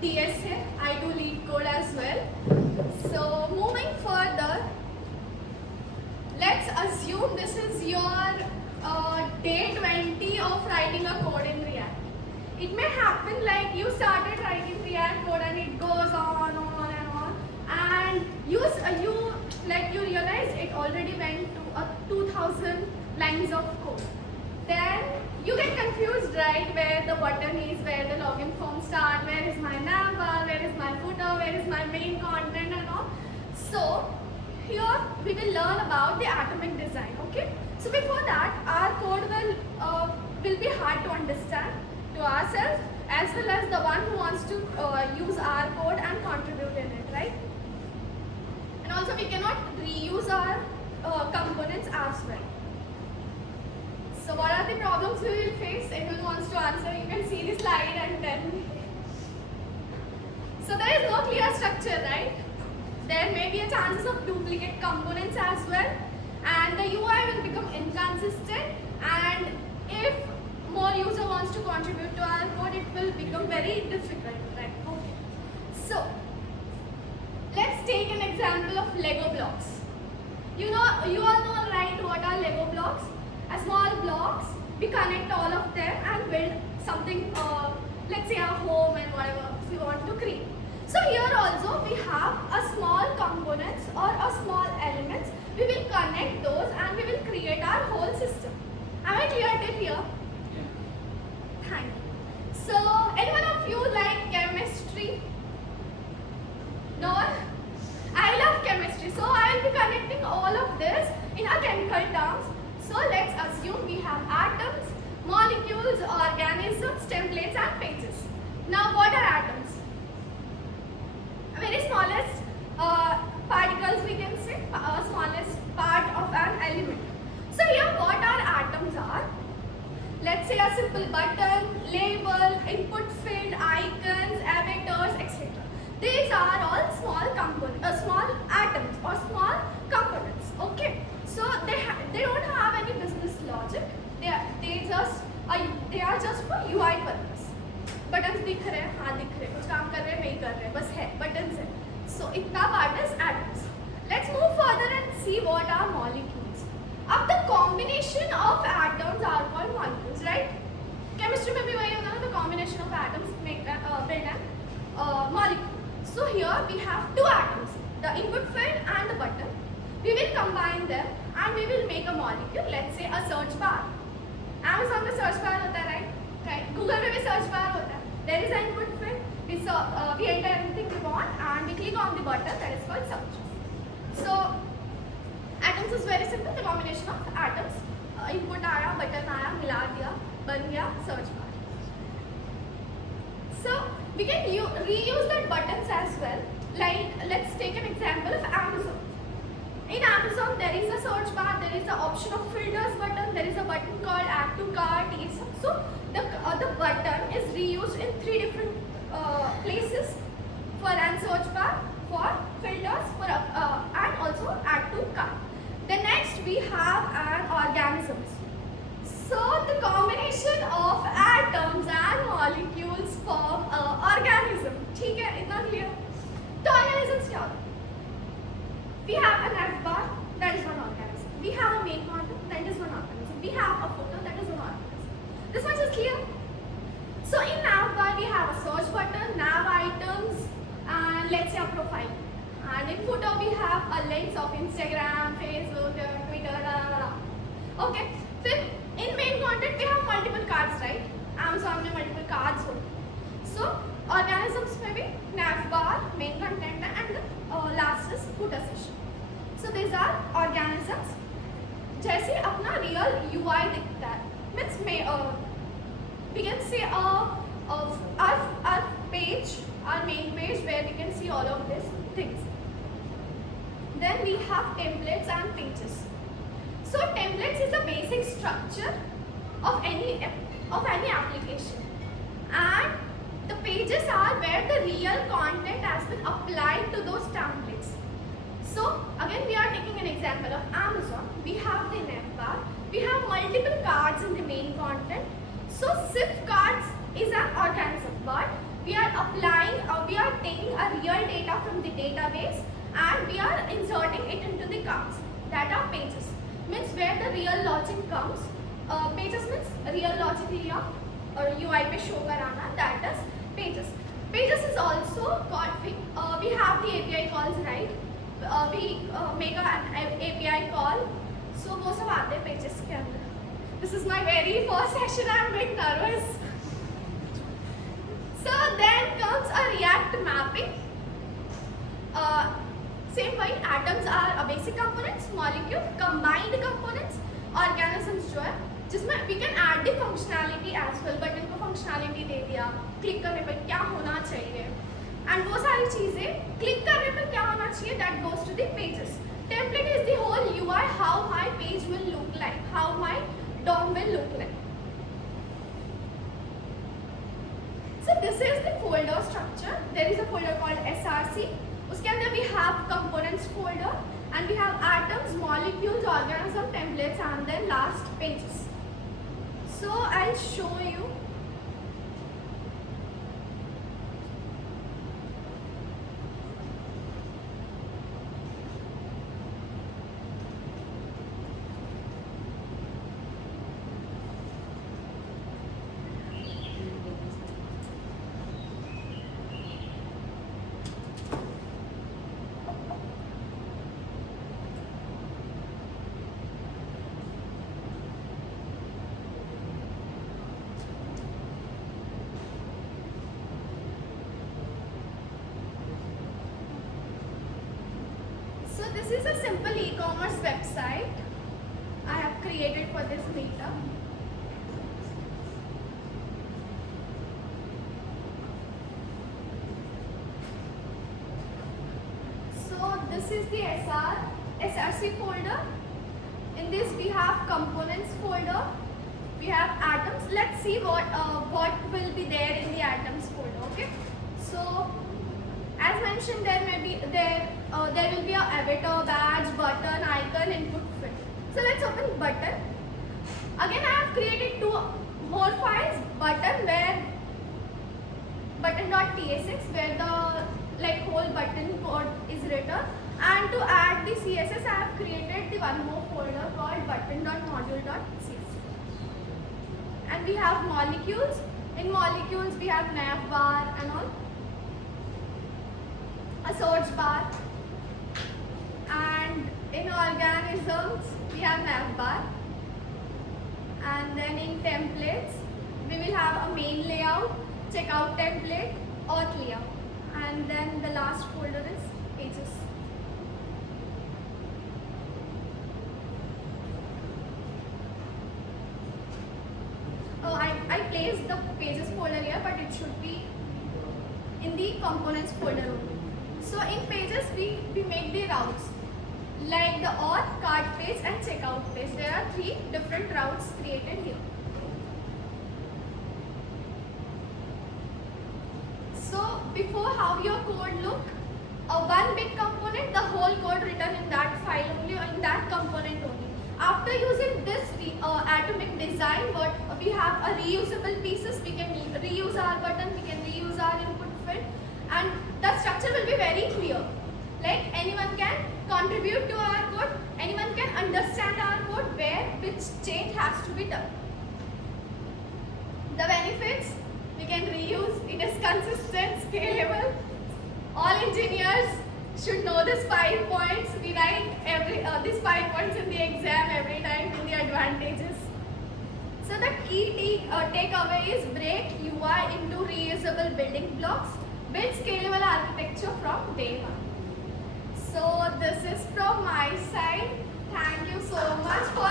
TS hai. I do lead code as well. So moving further, let's assume this is your day 20 of writing a code in React. It may happen like you started writing React code and it goes on and on, and you realize it already went to 2000 lines of code. Then you get confused, right? Where the button is, where the login form start, where is my navbar, where is my footer, where is my main content and all. So here we will learn about the atomic design. Okay. So before that, our code will be hard to understand to ourselves as well as the one who wants to use our code and contribute in it, right? And also we cannot reuse our components as well. So what are the problems we will face? Anyone wants to answer? You can see the slide and tell me. So there is no clear structure, right? There may be a chances of duplicate components as well, and the UI will become inconsistent, and if more user wants to contribute to our code, it will become very difficult, right? Okay. So let's take an example of Lego blocks. You all know, right, what are Lego blocks? As small blocks, we connect all of them and build something, let's say a home and whatever we want to create. So here also we have a small components or a small elements. We will connect those and we will create our whole system. Am I clear till here? Thank you. So anyone of you like chemistry? No? I love chemistry. So I will be connecting all of this in a chemical terms. So let's assume we have atoms, molecules, organisms, templates and pages. Now what are atoms? Very smallest particles we can say, smallest part of an element. So here what our atoms are? Let's say a simple button, label, input field, icons, avatars, etc. These are all small components, small atoms or small components. Okay. So they don't have any business logic. They are just for UI purpose. Buttons दिख रहे हैं, हाँ दिख रहे हैं, कुछ काम कर रहे हैं, नहीं कर रहे हैं, बस है buttons है. So इतना part is atoms. Let's move further and see what are molecules. अब the combination of atoms are called molecules, right? Chemistry में भी वही होता है ना, the combination of atoms make build a molecule. So here we have two atoms, the input field and the button. We will combine them and we will make a molecule. Let's say a search bar. Amazon में search bar होता है, right? Google में भी search bar होता है. There is an input field. We enter anything we want and we click on the button that is called search. So atoms is very simple. The combination of atoms. Input आया, button आया, मिला दिया, बन गया search bar. So we can reuse that buttons as well. Like let's take an example of Amazon. In Amazon, there is a search bar, there is an option of filters button, there is a button called add to cart, etc. So the button is reused in three different places for an search bar, for filters, and also add to cart. The next we have an organisms. So the combination of atoms and molecules form organism. ठीक है, इतना clear? तो organisms क्या होता है? We have a nav bar, that is one organism. We have a main content, that is one organism. We have a footer, that is one organism. This much is clear? So in nav bar we have a search button, nav items, and let's say a profile. And in footer we have a links of Instagram, Facebook, Twitter, Okay. Then in main content we have multiple cards, right? Amazon में multiple cards हो. So organisms में भी nav bar, main content, and last is footer section. So these are organisms. जैसे अपना real UI दिखता है. Means we can say our page, our main page where we can see all of these things. Then we have templates and pages. So templates is a basic structure of any application, and the pages are where the real content has been applied to those templates. So again we are taking an example of Amazon. We have the nav bar. We have multiple cards in the main content. So SIF cards is an organism, but we are applying, we are taking a real data from the database and we are inserting it into the cards. That are pages. Means where the real logic comes. Pages means real logic here or UI पे show कराना. That is pages. Pages is also called, we have the API calls, right? We make an API call. So वो सब आते हैं pages के अंदर. This is my very first session. I am a bit nervous. So then comes a React mapping. Same way, atoms are a basic components, molecule, combined components, organisms जो है जिसमें we can add the functionality as well. Button को functionality दे दिया, click करने पर क्या होना चाहिए, and वो सारी चीजें क्लिक करने पर क्या होना चाहिए, that goes to the pages. Template is the whole UI, how my page will look like, how my DOM will look like. So this is the folder structure. There is a folder called SRC. उसके अंदर we have components folder and we have atoms, molecules, organism, templates and then last pages. So I'll show you. This is a simple e-commerce website I have created for this meetup. So this is the SRC folder. In this we have components folder. We have atoms. Let's see what will be there in the atoms folder. Okay. So as mentioned, there will be a avatar, badge, button, icon, input field. So let's open button. Again, I have created two more files. Button where button.tsx where the whole button code is written, and to add the CSS, I have created the one more folder called button.module.css. And we have molecules. In molecules, we have navbar and all. A search bar, and in organisms we have navbar, and then in templates we will have a main layout, checkout template, auth layout, and then the last folder is pages. Oh, I placed the pages folder here, but it should be in the components folder only. So in pages we make the routes like the auth, cart page and checkout page. There are 3 different routes created here. So before how your code look, a 1-bit component, the whole code written in that file only or in that component only. After using this atomic design, what we have a reusable pieces, we can reuse our button, we can reuse our input field, and the structure will be very clear. Like anyone can contribute to our code, anyone can understand our code where which change has to be done. The benefits, we can reuse, it is consistent, scalable. All engineers should know these 5 points. We write these 5 points in the exam every time in the advantages. So the key takeaway is break UI into reusable building blocks. Build scalable architecture from day one. So this is from my side. Thank you so much for